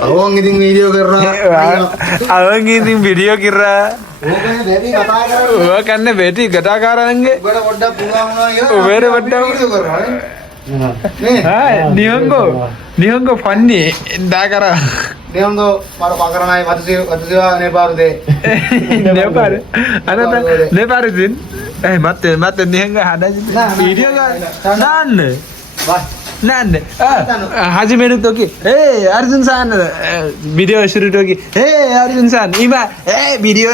Awang ngiting video kira. Awang ngiting video kira. वो करने बेटी गटा खा रहेंगे वेरे बड्डा निहंगो फन्नी दाकरा निहंगो मारो पाकरा नाई मतुसिवा नेपाल दे नेपाल अरे नेपाल दिन मत निहंगो हाना वीडियो का नान हाजी मेनू तो की अर्जुन सान वीडियो शुरू तो की अर्जुन सान इमा वीडियो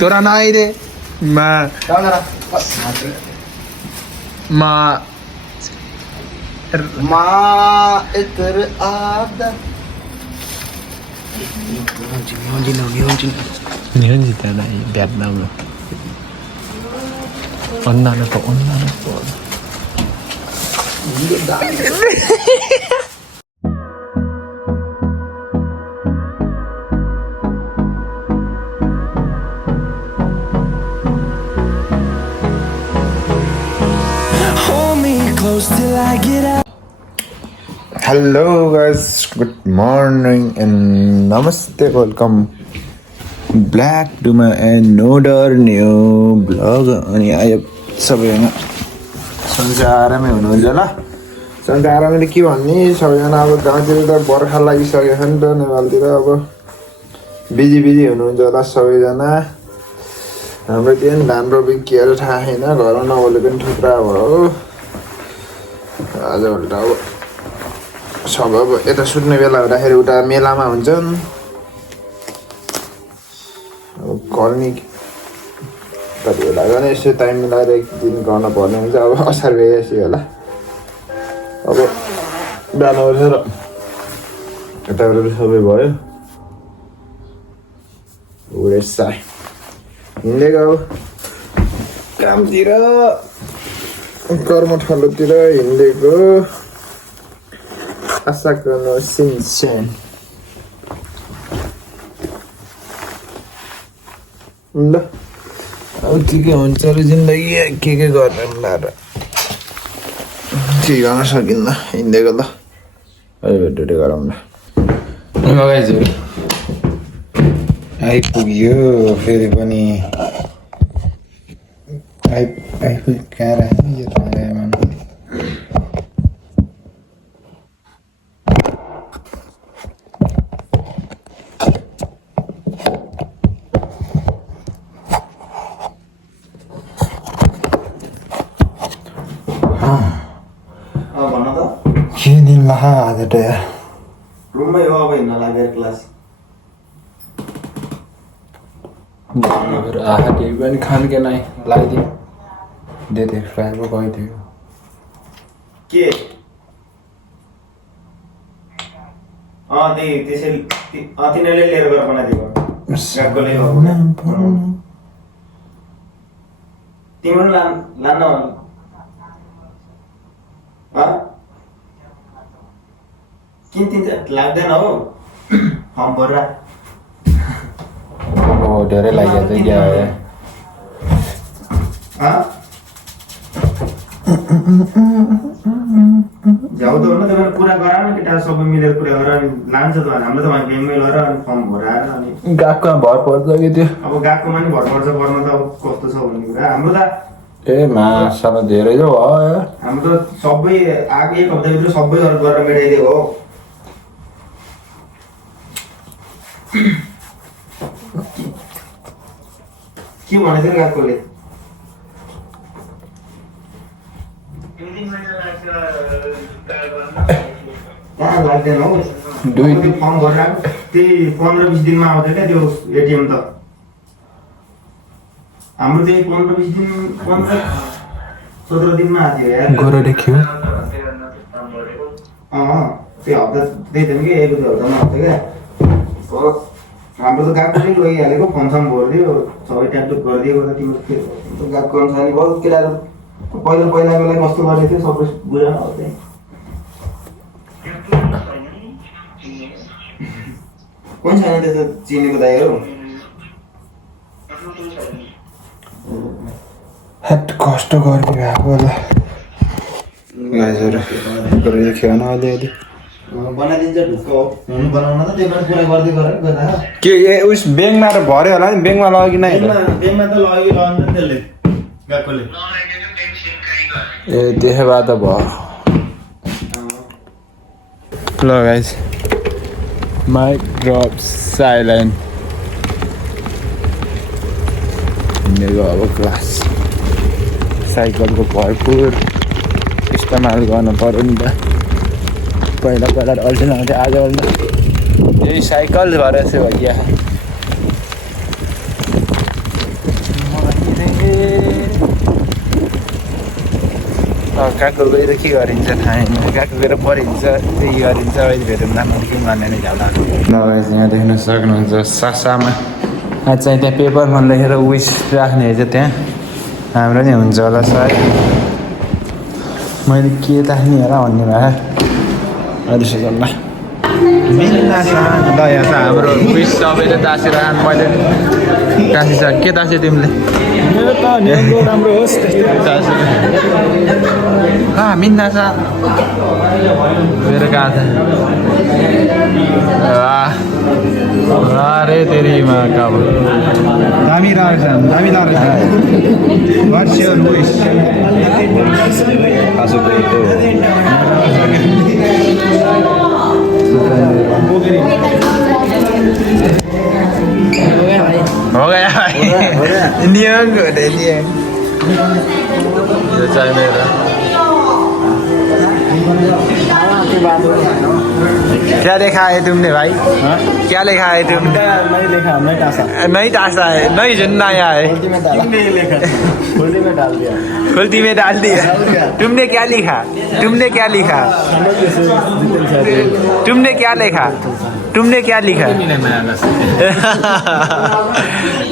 तोरा ना आई रे इतर आदा निहंजी ताना वियतनाम अन्ना न तो Hello guys, good morning and namaste, welcome back to my another new vlog. अनि आयो सबैजना सन्चै आरामै हुनुहुन्छ होला। सन्चै आरामले के भन्ने, सबैजना अब गाउँतिर त बर्खा लागिसक्यो छ नि त, नेपालतिर अब बिजी हुनुहुन्छ होला सबैजना। हाम्रो त्यहाँ धान रोपी के अरे थाहा छैन, घरमा नबोलेको पनि थुप्रा भयो। आजभोलि त अब सब अब यता सुत्ने बेला हुँदाखेरि उता मेलामा हुन्छन्। अब कल्नी कति बेला गर्ने यसो टाइम मिलाएर एक दिन गर्न पर्ने हुन्छ। अब असार भइसक्यो होला, अब जानुपर्छ र यताबाट सबै भयो। उडेसा हिँडेको अब कामतिर कर्मठलोतिर हिँडेको आशा गर्नु सिन्सेन ल। अब के हुन्छ र जिन्दगी के गर्ने र के गर्न सकिन्न हिँडेको ल। अहिले भेटुटी गरौँ ल। गाइजहरु आइपुग्यो फेरि पनि आइपुग्यो कहाँ राख्ने यो थाहामा के दिन लहा आज त रुममै हो। अब हिँड्न लाग्यो क्लास आहा त्यही पनि खान के नै लगाइदियो दे फ्राई पो गइदियो के त्यसैले तिनीहरूले लिएर गएर बनाइदिएको तिम्रो लान्न किन तिन लाग्दैन हो फर्म भरेर धेरै लागिहाल्छ क्या झ्याउ त हो न तपाईँले कुरा गराएर न केटा सबै मिलेर कुरा गरेर लान्छ त हाम्रो त भनेको इमेल गरेर अनि फर्म भराएर अनि गएकोमा भर पर्छ कि त्यो अब गएकोमा नि भर पर्छ पर्न त अब कस्तो छ भन्ने कुरा हाम्रो त ए मासला धेरै त भयो हाम्रो त सबै आएको एक हप्ताभित्र सबै गरेर मेटाइदिएको हो। के भनेको थियो गएकोले कहाँ लाग्दैन हौ फर्म भरेर त्यही 15-20 दिनमा आउँथ्यो क्या त्यो एटिएम त। हाम्रो त्यही 15-20 दिन 15-17 दिनमा आएको थियो यार गोरो देखियो। त्यो हप्ता त्यही थियो कि 1-2 हप्तामा आउँथ्यो क्या। हाम्रो त गएको नै लगिहालेको फर्मसम भरिदियो सबै ट्यापटुप गरिदिएको त तिम्रो गएको अनुसार भयो। केटाहरू पहिलाको लागि कस्तो गरेको थियो सबै बुझा आउँथ्यो। कोही छैन त्यस्तो चिनेको दाइहरू हात कष्ट गर्ने भएको होला गाइजहरु गरेर खेल्न अलिअलि बनाइदिन्छ ढुक्क हो हुनु बनाउन त त्यो पनि पुरा गर्दै गर्दा के उस ब्याङ्कमा त भर्यो होला नि ब्याङ्कमा लग्यो कि नै बेङमा त लग्यो नि त्यसले गएकोले ए त्यसो भए त भयो ल गाइस माइक ड्रप साइलेन्ट हिँडेको अब क्लास साइकलको भरपुर इस्तेमाल गर्नु पर्यो नि त पहिला अल्छी नआउँथ्यो आज यही साइकल भएर चाहिँ भइया कहाँको गएर के गरिन्छ थाहा छैन कहाँको गएर परिन्छ त्यही गरिन्छ अहिले भेटौँ राम्रो के गर्ने नै झ्याउला यहाँ देख्न सक्नुहुन्छ सासामा आज चाहिँ त्यहाँ पेपरमा लेखेर विस राख्ने चाहिँ त्यहाँ हाम्रो नि हुन्छ होला सायद मैले के राख्ने होला भन्ने भए अहिले सोचौँला ल यहाँ छ हाम्रो विस सबैले तासिरहन् मैले तासिसकेँ के तास्यो तिमीले राम्रो होस् मिन्दा छ मेरो कहाँ अरे तेरीमा कब दामी रहेछ दामी हो गया भाई नियम ये चाय मेरा क्या लिखा है तुमने भाई क्या लिखा है तुमने नहीं लिखा नहीं टासा नहीं टासा है नहीं जिन्ना आया है नहीं लिखा खुल्दी में डाल दिया खुल्दी में डाल दिया तुमने क्या लिखा तुमने क्या लिखा तुमने क्या लिखा तुमने क्या लिखा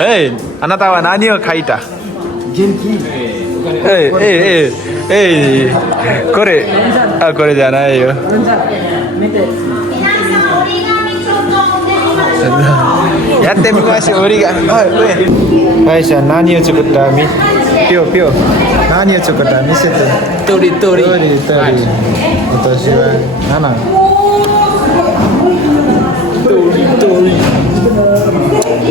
ए अनाता वा नानी हो खाइटा ए ए ए ए कोरे कोरे जाना है यो याते मिमासे ओरिगामी ऐसा नानी हो चुकुटा मी पियो पियो नानी हो चुकुटा मी से तोरी तोरी तोरी तोरी तो शिवा ना तोरी तोरी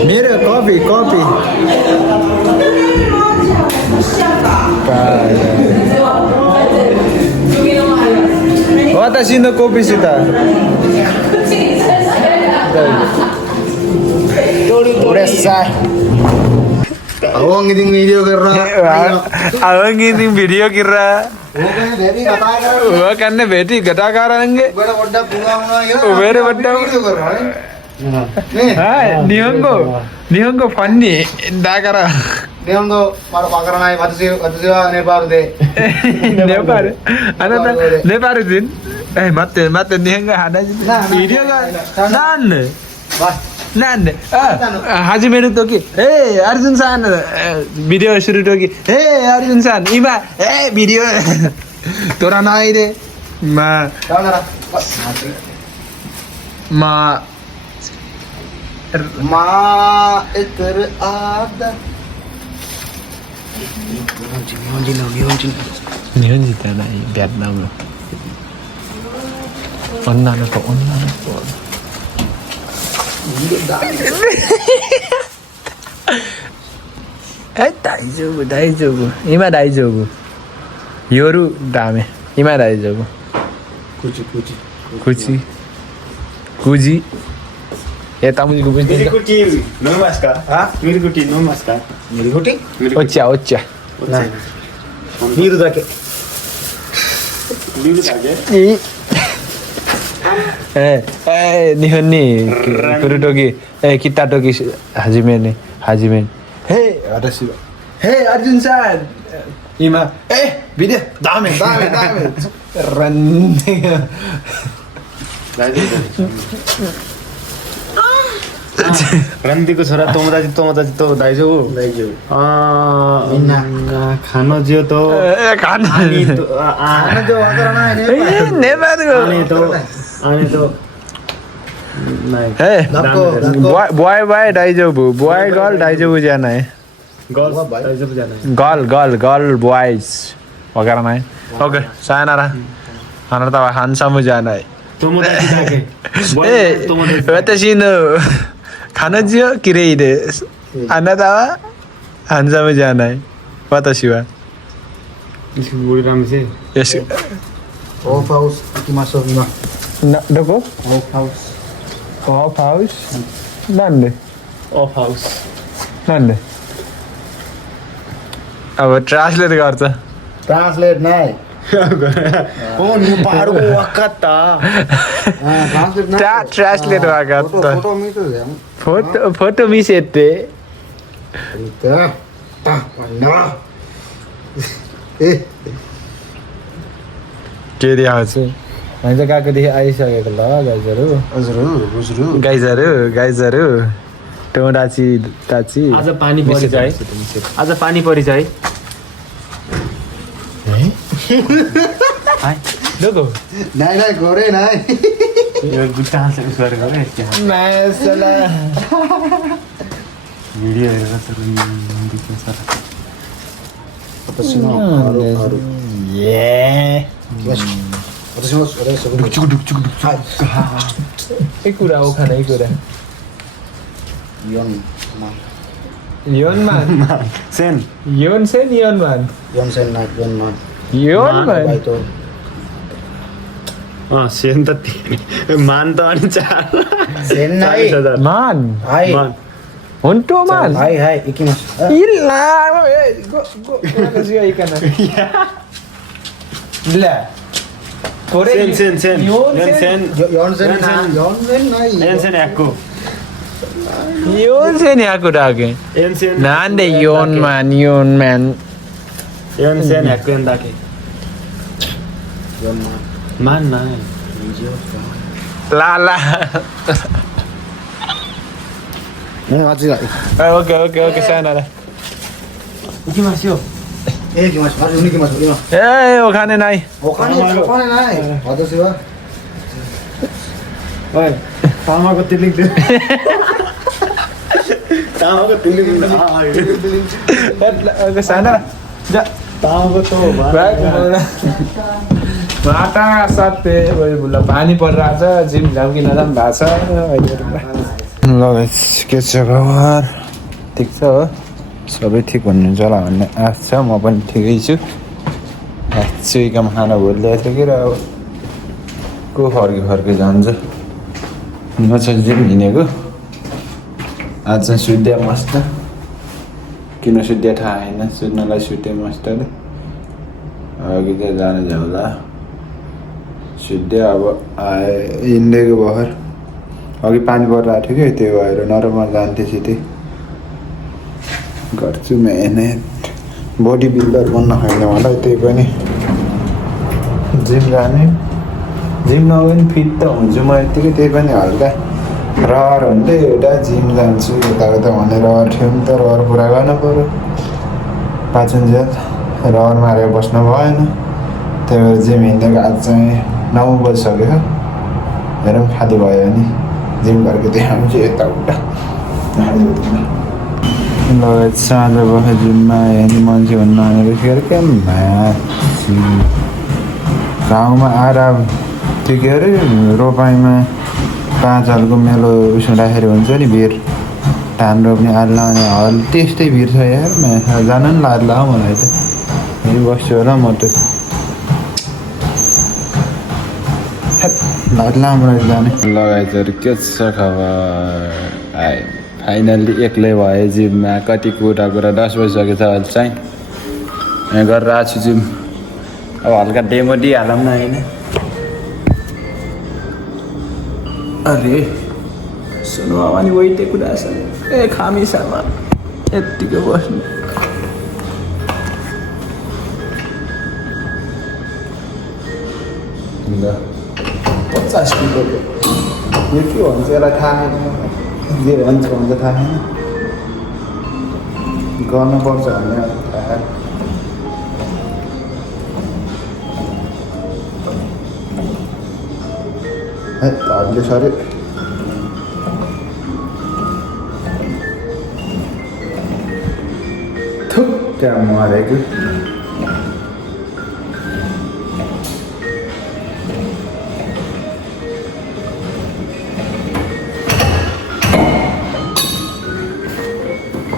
मेरो कॉफी कॉफी वाताशी नो कॉफी सीता Awang ngiting video awang ngiting video kira वो करने बेटी गटा करेंगे बड़ा बड़ा पूरा होना वेरे बड़ा हाँ निहंगो फन्नी डाकरा निहंगो मारो पाकरना है वातुसिवा नेपाल दे नेपाल अनंता नेपाल दिन मत निहंगो हाना वीडियो का नान हाजी मेरे तो की अर्जुन सान वीडियो शुरू तो की अर्जुन सान इमा वीडियो तोरा ना आई रे माँ इतर आदा निहंजी ताना वियतनाम लो अन्नानो को 다이조부 이마 다이조부 요루 다음에 이마 다이조부 구지 ये तामुजी को मेरी कुटी नमस्कार हाँ मेरी कुटी नमस्कार मेरी कुटी ओच्चा नीरू जाके निहन्नी कुरुटोकी किताटोकी हाजिमेन हे अरसिबा हे अर्जुन सान इमा भिडियो दामे रन्ने रन्तीको छोरा तोमदाजी तो दाइजो खानो जियो तो खाना जो नेपालको आने तो Hey, boy, daijoubu. Boy, girl, daijoubu जाना है. Girl, boys. वगैरह ना है. Okay, sayonara. हमारा तो handsome जाना है. 私の彼女綺麗です。あなたはハンサムじゃない。私は。よし。オフハウス行きましょう今。どこ？オフハウス。オフハウス？なんで？オフハウス。なんでअब ट्रान्सलेट गर्छ ट्रान्सलेट नाही हो नेपालको वक्कता ट्रान्सलेट नाही ट्रान्सलेट भएको त फोटो मिटो फोटो मिसेटे त भन्ना ए के देखाउँछ हामी चाहिँ गएकोदेखि आइसकेको ल गाइजहरू टोडाची टाची आज पानी परिछ है आज पानी परिछ है देखो नाही नाही गरे नाही यो गुट्टा गरेको रे मासला भिडियो हेरेर सर एक कुरा हो खाना एक कुरा Yonman. Sen. Yonsen Yonman. Yonsen नाही Yonman. Yonman. बाइतो सेन त मान त अनि 4 सेन नाही Man. हाय Honto man. हाय हाय इकिमास Illa. Go kasi ikana. La. Correct. Sen. Yonsen. Yonsen नाही Ensen yakko. Yonsen yakudake. Ensen. Nande Yonman. Ensen yakko endake. Yonman Man nai. La. नहीं आज Okay, sana na. Ikimasu yo. इकिमास आज उनिकिमास इमा Eh, okane nai. ओखाने नाही私は ओए तामाको तिलिक they तामाको तिलिक Okay, sana. Ja. तामाको त माटा साथै बुला पानी परिरहेछ जिम जाम किन जाम भएको छ ल के छ खबर ठिक छ हो सबै ठिक हुनुहुन्छ होला भन्ने आश छ म पनि ठिकै छु चुइकामा खाना भोलिरहेको थियो कि र अब को फर्की जान्छ म चाहिँ जिम हिँडेको आज चाहिँ सुत्या मस्त किन सुत्या थाहा होइन सुत्नलाई सुत्या मस्तले अघि चाहिँ जाने झ्याउला सुत्या अब हिँडेको भर अघि पानी परिरहेको थियो कि त्यो भएर नरममा जान्थेँ सिधै गर्छु मेहनत बडी बिल्डर बन्न होइन मलाई त्यही पनि जिम जाने जिम नगए पनि फिट त हुन्छु म यत्तिकै त्यही पनि हल्का रहर हुन्थ्यो एउटा जिम जान्छु यताउता भनेर रहर थियो नि त रहर पुरा गर्नु पऱ्यो पाचन ज्याद रहर मारेर बस्नु भएन त्यही भएर जिम हिँडेको आज चाहिँ 9 बजिसक्यो हेरौँ खाली भयो भने जिम गरेको देखाउँछु यताउता लगायत साँझ भयो जिममा हेर्ने मान्छे भन्नु भनेर फेरि क्या गाउँमा आएर त्यो के अरे रोपाइँमा 5 हलको मेलो उठाखेरि हुन्छ नि भिड धान रोप्ने आल्ला अनि हल त्यस्तै भिड छ यार जान नि लाग्ला हो मलाई त यहीँ बस्छु होला म त लाग्ला मलाई जाने लगायतहरू के छ खबर आए फाइनल्ली एक्लै भए जिममा कति कुरा 10 बजिसकेको छ अहिले चाहिँ यहाँ गरेर आएको छु जिम अब हल्का डेमो दिइहालौँ न होइन अरे सुन्नु अनि वेटै कुरा छ ए खामिसामा यत्तिको बस्नु ल 50 किलोको यो के भन्छ यसलाई थाहा छैन जे भन्छ थाहा छैन गर्नुपर्छ भन्ने थाहा हल्ले सरे थुक त्यहाँ मरेको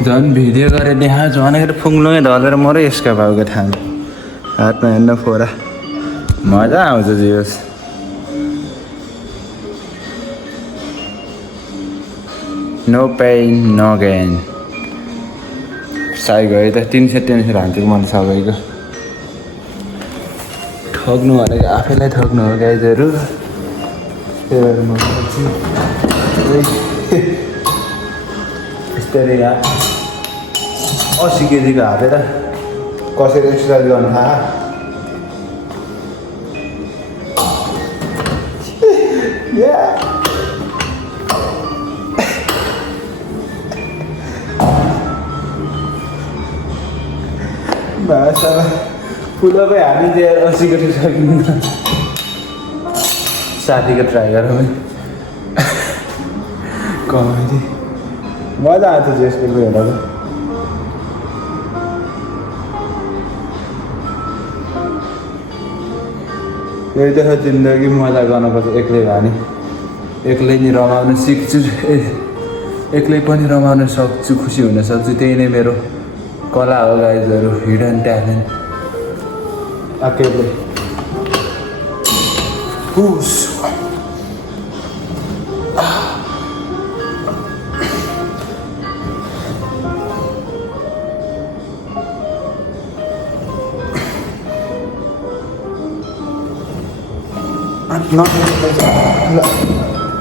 झन् भिडियो गरेर देखा भनेर फुङ्लोमै धलेर मरै यसका भाउको थाहा हातमा हेर्न फोरा मजा आउँछ जियोस् नो पेन नो गेन साई गयो त 300 हान्थ्यो मन सबैको ठग्नु भनेको आफैलाई ठग्नु हो गाइजहरू त्यही भएर म यस्तरी 80 केजीको हालेर कसरी एक्सर्साइज गर्नु थाहा भाषामा फुलकै हामी चाहिँ 80 को सकिन्छ 60 को ट्राई गरौँ है कमेडी मजा आउँछ जेसको हेरेर यही त हो जिन्दगी मजा गर्नुपर्छ एक्लै भए नि एक्लै नि रमाउन सिक्छु एक्लै पनि रमाउन सक्छु खुसी हुन सक्छु त्यही नै मेरो कला हो गाइजहरू हिडन ट्यालेन्ट अकेले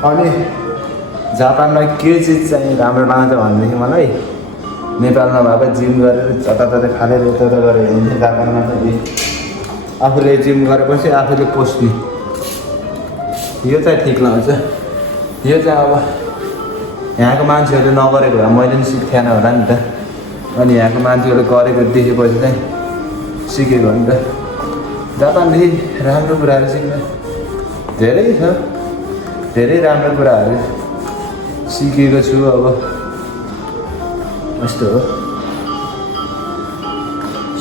अनि जापानमा के चिज चाहिँ राम्रो लाग्छ भनेदेखि मलाई नेपालमा भए जिम गरेर जताततै खालेर यता गरेर हिँड्ने जापानमा चाहिँ आफूले जिम गरेपछि आफूले पोस्ने यो चाहिँ ठिक लाग्छ यो चाहिँ अब यहाँको मान्छेहरूले नगरेको भए मैले पनि सिक्थेन होला नि त अनि यहाँको मान्छेहरूले गरेको देखेपछि चाहिँ सिकेको हो नि त जापानदेखि राम्रो कुराहरू सिक्ने धेरै छ धेरै राम्रो कुराहरू सिकेको छु अब यस्तो हो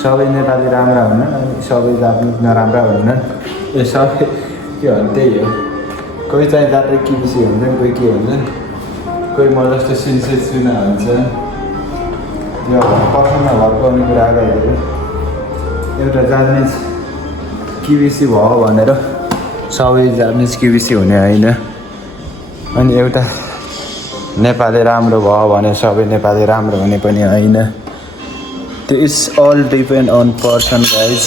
सबै नेपाली राम्रा हुन्छन् अनि सबै जापानिज नराम्रा हुन्छन् ए सबै के भन्छ त्यही हो कोही चाहिँ जात्रै किबिसी हुन्छन् कोही के हुन्छन् कोही म जस्तो सिन्से चुना हुन्छ त्यो पर्सनमा भर्काउने कुरा आइरहेको एउटा जापानिज किबिसी भयो भनेर सबै जापानिज किबिसी हुने होइन अनि एउटा नेपाली राम्रो भयो भने सबै नेपाली राम्रो हुने पनि होइन त्यो it's all depend on person guys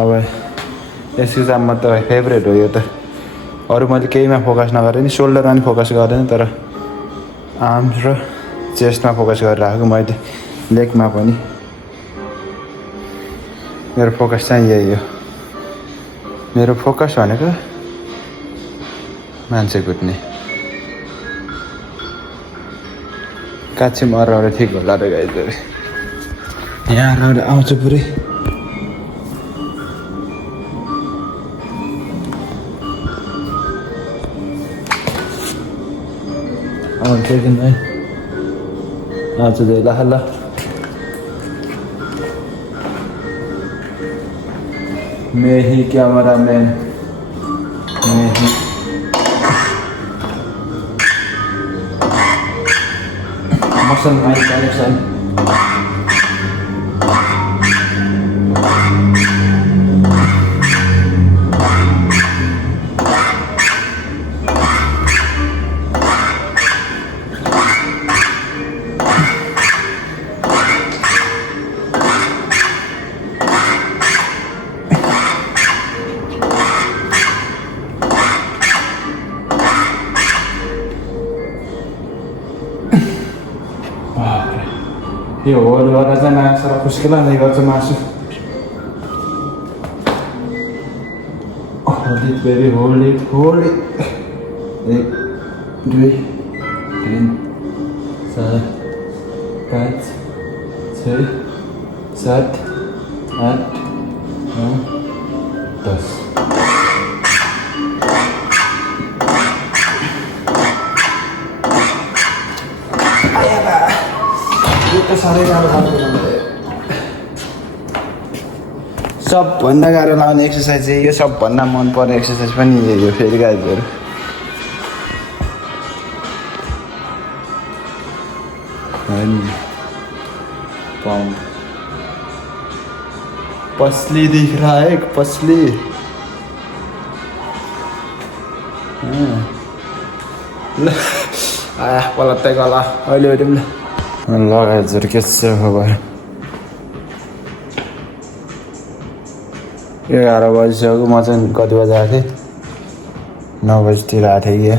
अब यसको चाहिँ म त फेभरेट हो यो त अरू मैले केहीमा फोकस नगरेँ नि सोल्डरमा पनि फोकस गरेँ तर आर्म्स र चेस्टमा फोकस गरेर राखेको मैले लेगमा पनि मेरो फोकस चाहिँ यही हो मेरो फोकस भनेको मान्छे कुट्ने काच्छी मरेर ठिक होला र गाइजहरू यहाँ आउँछ पुरै आउँछ कि नै आउँछ ल ल मैं ही कैमरामैन मैं ही मसल माइक डाइरेक्सन यो होल गरेर चाहिँ मासु र खुस्किलाउँदै गर्छ मासु hold it baby hold it 1 2 3 4 5 6 7 8 9 10 साह्रै गाह्रो सबभन्दा गाह्रो लाग्ने एक्सर्साइज चाहिँ यो सबभन्दा मनपर्ने एक्सर्साइज पनि यही हो फेरि गाइजहरू पंप पसली दिख रहा है एक पसली आया पलट्दै गला अहिले हेरौँ न लगायतहरू के छ खबर 11 बजिसक्यो म चाहिँ कति बजी आएको थिएँ 9 बजीतिर आएको थिएँ कि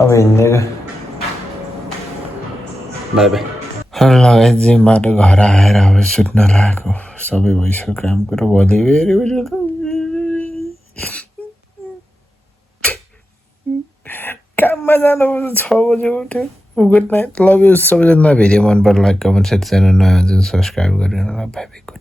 अब हिँडेको बाई बाई लगायत जिमबाट घर आएर अब सुत्न लागेको सबै भइसक्यो काम कुरो भोलि फेरि काममा जानुपर्छ 6 बजी उठ्यो गुड नाइट लभ यु सबैजना भिडियो मन पर्यो लाइक कमेन्ट सेयर च्यानल नयाँ सब्सक्राइब गरेर बाई बाई।